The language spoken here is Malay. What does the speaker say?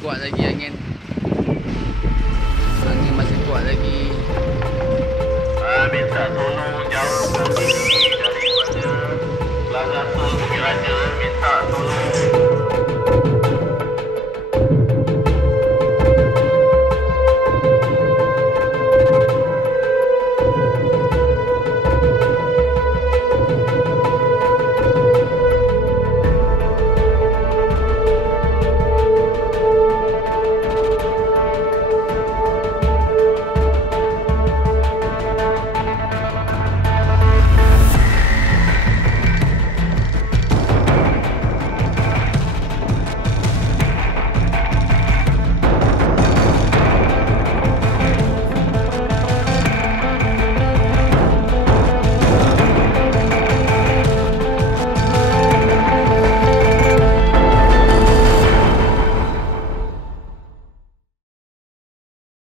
kuat lagi angin. Angin masih kuat lagi. Minta tolong jauhkan diri daripada plaza Bukit Raja.